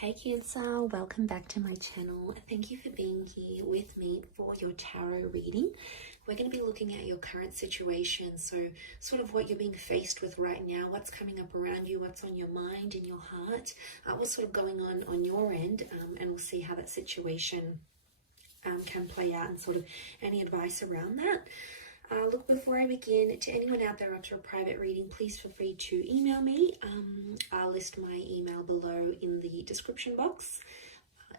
Hey Cancer, welcome back to my channel. Thank you for being here with me for your tarot reading. We're going to be looking at your current situation, so sort of what you're being faced with right now, what's coming up around you, what's on your mind and your heart, what's sort of going on your end, and we'll see how that situation can play out and sort of any advice around that. Look, before I begin, to anyone out there after a private reading, please feel free to email me. I'll list my email below in the description box.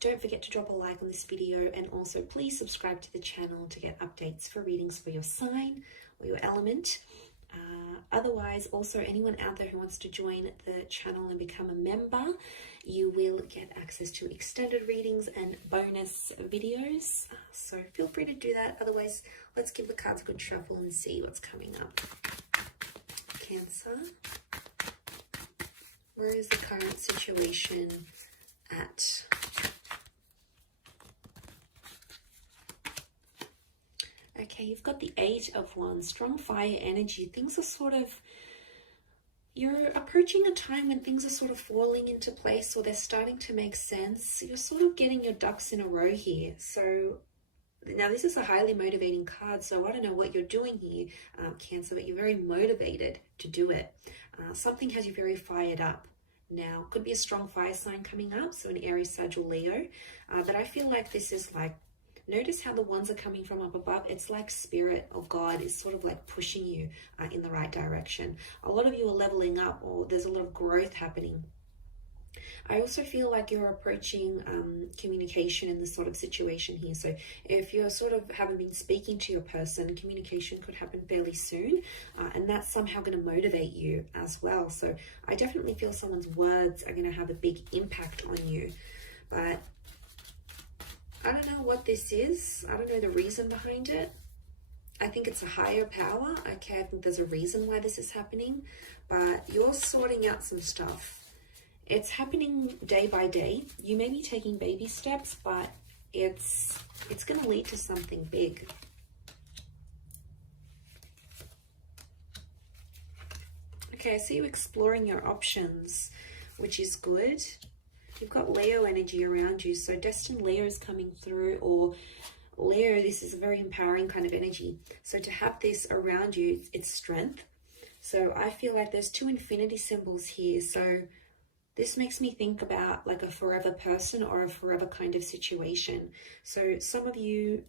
Don't forget to drop a like on this video, and also please subscribe to the channel to get updates for readings for your sign or your element. Otherwise, also anyone out there who wants to join the channel and become a member, you will get access to extended readings and bonus videos. So feel free to do that. Otherwise, let's give the cards a good shuffle and see what's coming up. Cancer, where is the current situation at? Okay, you've got the Eight of Wands, strong fire energy. Things are sort of, you're approaching a time when things are sort of falling into place, or they're starting to make sense. You're sort of getting your ducks in a row here. So now this is a highly motivating card, so I don't know what you're doing here, Cancer, but you're very motivated to do it. Something has you very fired up. Now, could be a strong fire sign coming up, so an Aries, Sag, or Leo. But I feel like this is like, notice how the ones are coming from up above. It's like spirit or God is sort of like pushing you in the right direction. A lot of you are leveling up, or there's a lot of growth happening. I also feel like you're approaching communication in this sort of situation here. So if you're sort of haven't been speaking to your person, communication could happen fairly soon, and that's somehow going to motivate you as well. So I definitely feel someone's words are going to have a big impact on you. But I don't know what this is. I don't know the reason behind it. I think it's a higher power. Okay, I think there's a reason why this is happening, but you're sorting out some stuff. It's happening day by day. You may be taking baby steps, but it's going to lead to something big. Okay, I see you exploring your options, which is good. You've got Leo energy around you, so destined Leo is coming through, or Leo, this is a very empowering kind of energy. So to have this around you, it's strength. So I feel like there's two infinity symbols here. So this makes me think about like a forever person or a forever kind of situation. So some of you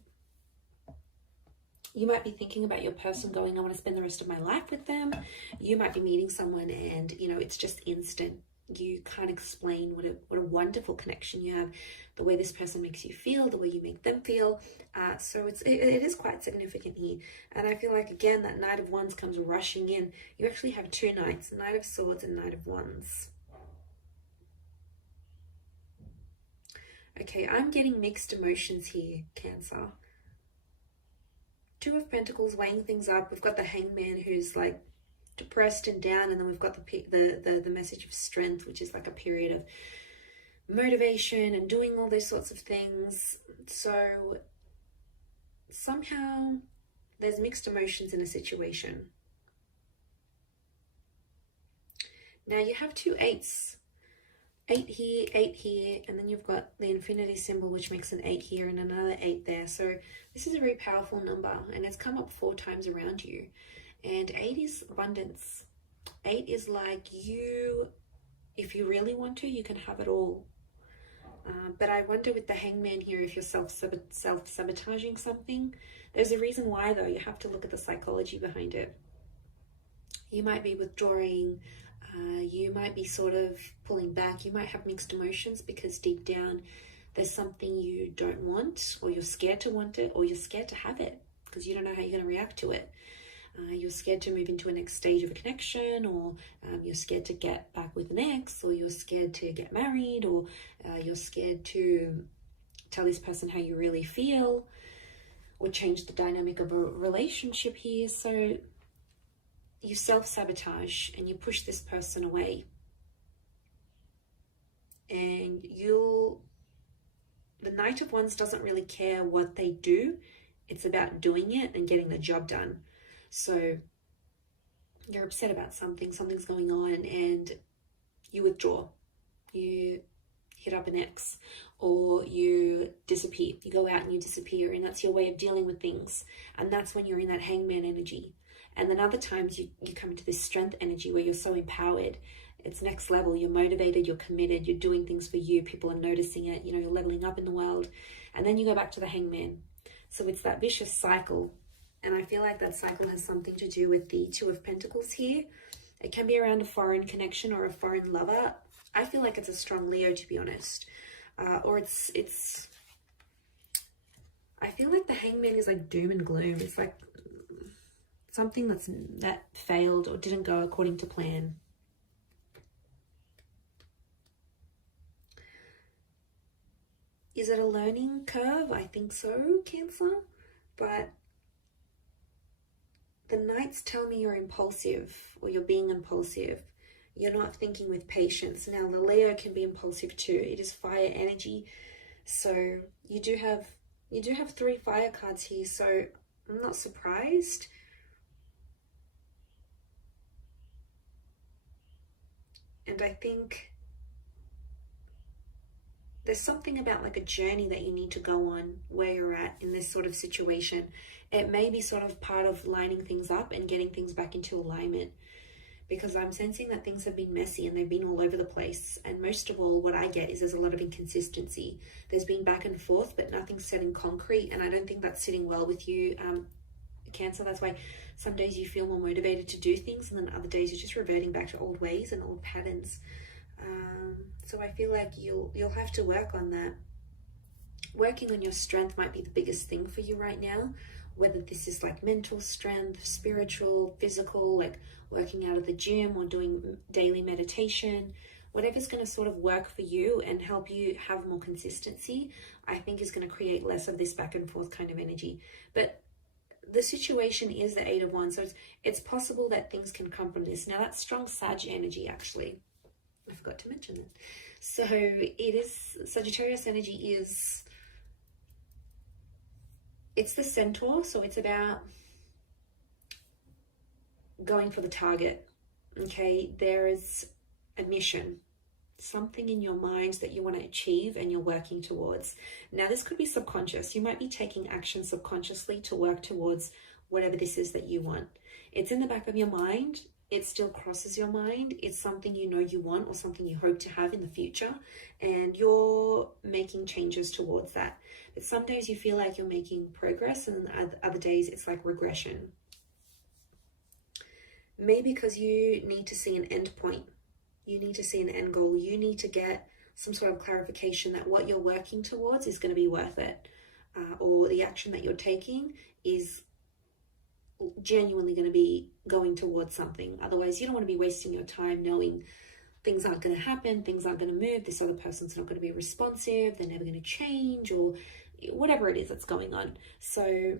might be thinking about your person going, I want to spend the rest of my life with them. You might be meeting someone and, you know, it's just instant. You can't explain what a wonderful connection you have, the way this person makes you feel, the way you make them feel. So it is quite significant here. And I feel like, again, that Knight of Wands comes rushing in. You actually have two Knights, Knight of Swords and Knight of Wands. Okay, I'm getting mixed emotions here, Cancer. Two of Pentacles weighing things up. We've got the Hangman who's like depressed and down, and then we've got the message of strength, which is like a period of motivation and doing all those sorts of things. So somehow there's mixed emotions in a situation. Now you have two eights, 8 here, and then you've got the infinity symbol, which makes an 8 here and another 8 there. So this is a very powerful number, and it's come up 4 times around you. And 8 is abundance. 8 is like you, if you really want to, you can have it all. But I wonder with the Hangman here, if you're self-sabotaging something. There's a reason why, though. You have to look at the psychology behind it. You might be withdrawing. You might be sort of pulling back. You might have mixed emotions because deep down there's something you don't want, or you're scared to want it, or you're scared to have it because you don't know how you're going to react to it. You're scared to move into a next stage of a connection, or you're scared to get back with an ex, or you're scared to get married, or you're scared to tell this person how you really feel, or change the dynamic of a relationship here. So you self-sabotage and you push this person away. And the Knight of Wands doesn't really care what they do. It's about doing it and getting the job done. So you're upset about something's going on, and you withdraw. You hit up an ex, or you disappear. You go out and you disappear, and that's your way of dealing with things. And that's when you're in that hangman energy. And then other times you come into this strength energy where you're so empowered. It's next level. You're motivated, you're committed, you're doing things for you. People are noticing it, you know, you're leveling up in the world. And then you go back to the hangman. So it's that vicious cycle. And I feel like that cycle has something to do with the Two of Pentacles here. It can be around a foreign connection or a foreign lover. I feel like it's a strong Leo, to be honest. Or it's I feel like the hangman is like doom and gloom. It's like something that failed or didn't go according to plan. Is it a learning curve? I think so, Cancer. But the Knights tell me you're impulsive, or you're being impulsive. You're not thinking with patience. Now, the Leo can be impulsive too. It is fire energy. So you do have 3 fire cards here. So I'm not surprised. And I think there's something about like a journey that you need to go on where you're at in this sort of situation. It may be sort of part of lining things up and getting things back into alignment, because I'm sensing that things have been messy and they've been all over the place. And most of all, what I get is there's a lot of inconsistency. There's been back and forth, but nothing's set in concrete. And I don't think that's sitting well with you, Cancer. That's why some days you feel more motivated to do things, and then other days you're just reverting back to old ways and old patterns. So I feel like you'll have to work on that. Working on your strength might be the biggest thing for you right now, whether this is like mental strength, spiritual, physical, like working out at the gym or doing daily meditation. Whatever's going to sort of work for you and help you have more consistency, I think is going to create less of this back and forth kind of energy. But the situation is the 8 of Wands, so it's possible that things can come from this. Now, that's strong Sag energy, actually. I forgot to mention that. So it is, Sagittarius energy is, it's the centaur. So it's about going for the target. Okay, there is a mission, something in your mind that you want to achieve and you're working towards. Now, this could be subconscious. You might be taking action subconsciously to work towards whatever this is that you want. It's in the back of your mind. It still crosses your mind. It's something you know you want or something you hope to have in the future, and you're making changes towards that. But some days you feel like you're making progress, and other days it's like regression. Maybe because you need to see an end point. You need to see an end goal. You need to get some sort of clarification that what you're working towards is going to be worth it, or the action that you're taking is genuinely going to be going towards something. Otherwise, you don't want to be wasting your time knowing things aren't going to happen, things aren't going to move, this other person's not going to be responsive, they're never going to change, or whatever it is that's going on. So,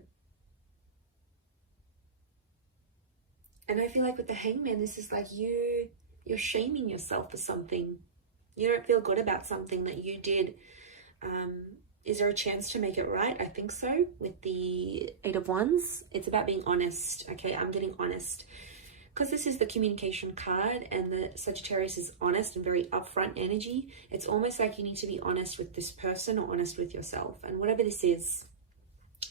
and I feel like with the Hangman, this is like you're shaming yourself for something. You don't feel good about something that you did. Is there a chance to make it right? I think so. With the 8 of Wands, it's about being honest. Okay, I'm getting honest. Because this is the communication card, and the Sagittarius is honest and very upfront energy. It's almost like you need to be honest with this person or honest with yourself. And whatever this is,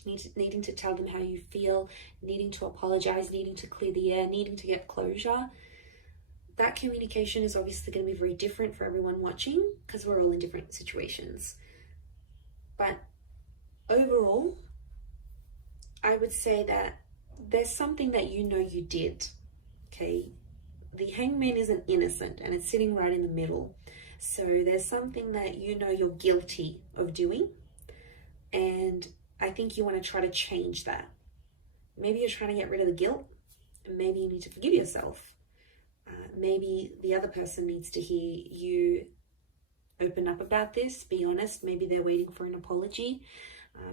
needing to tell them how you feel, needing to apologize, needing to clear the air, needing to get closure. That communication is obviously going to be very different for everyone watching, because we're all in different situations. But overall, I would say that there's something that you know you did, okay? The Hangman isn't innocent, and it's sitting right in the middle. So there's something that you know you're guilty of doing, and I think you want to try to change that. Maybe you're trying to get rid of the guilt, and maybe you need to forgive yourself. Maybe the other person needs to hear you open up about this, be honest. Maybe they're waiting for an apology.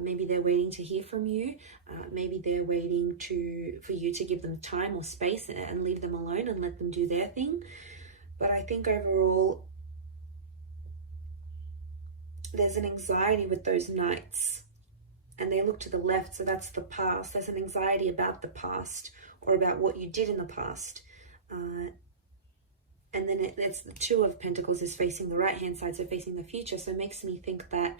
Maybe they're waiting to hear from you. Maybe they're waiting for you to give them time or space and leave them alone and let them do their thing. But I think overall, there's an anxiety with those Knights, and they look to the left, so that's the past. There's an anxiety about the past, or about what you did in the past. and then it's the Two of Pentacles is facing the right hand side, so facing the future. So it makes me think that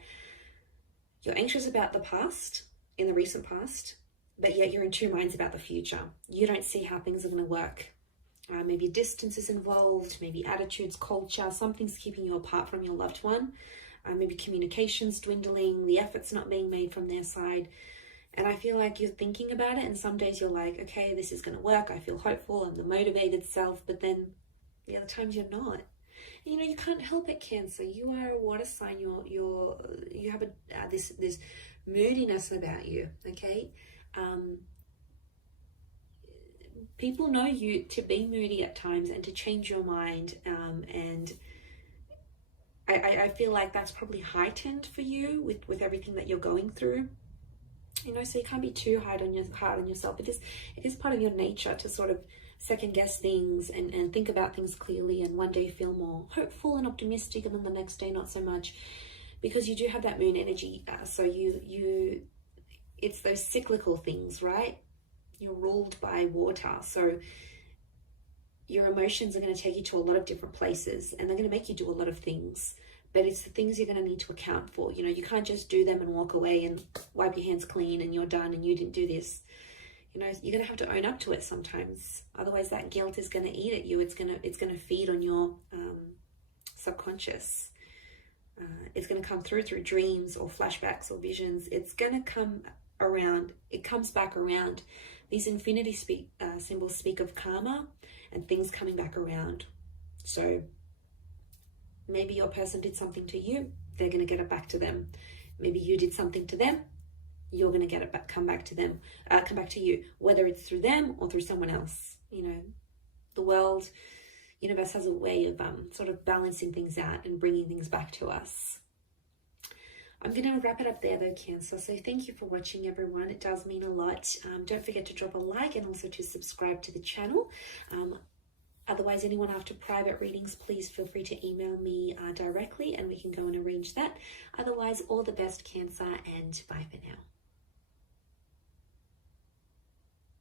you're anxious about the past, in the recent past, but yet you're in two minds about the future. You don't see how things are going to work. Maybe distance is involved, maybe attitudes, culture, something's keeping you apart from your loved one. Maybe communication's dwindling, the effort's not being made from their side. And I feel like you're thinking about it, and some days you're like, okay, this is going to work. I feel hopeful. I'm the motivated self. But then the other times you're not. You know, you can't help it, Cancer. You are a water sign. You have this moodiness about you. Okay. People know you to be moody at times and to change your mind. And I feel like that's probably heightened for you with everything that you're going through. You know, so you can't be too hard on yourself. It is part of your nature to sort of second guess things and think about things clearly, and one day feel more hopeful and optimistic, and then the next day not so much, because you do have that moon energy. So it's those cyclical things, right? You're ruled by water, so your emotions are going to take you to a lot of different places, and they're going to make you do a lot of things. But it's the things you're going to need to account for. You know, you can't just do them and walk away and wipe your hands clean and you're done and you didn't do this. You know, you're going to have to own up to it sometimes. Otherwise, that guilt is going to eat at you. It's going to feed on your subconscious. It's going to come through dreams or flashbacks or visions. It's going to come around. It comes back around. These infinity symbols speak of karma and things coming back around. So maybe your person did something to you, they're going to get it back to them. Maybe you did something to them, you're going to get it back, come back to you, whether it's through them or through someone else. You know, the universe has a way of sort of balancing things out and bringing things back to us. I'm going to wrap it up there though, Cancer. So thank you for watching, everyone. It does mean a lot. Don't forget to drop a like and also to subscribe to the channel. Otherwise, anyone after private readings, please feel free to email me directly and we can go and arrange that. Otherwise, all the best, Cancer, and bye for now.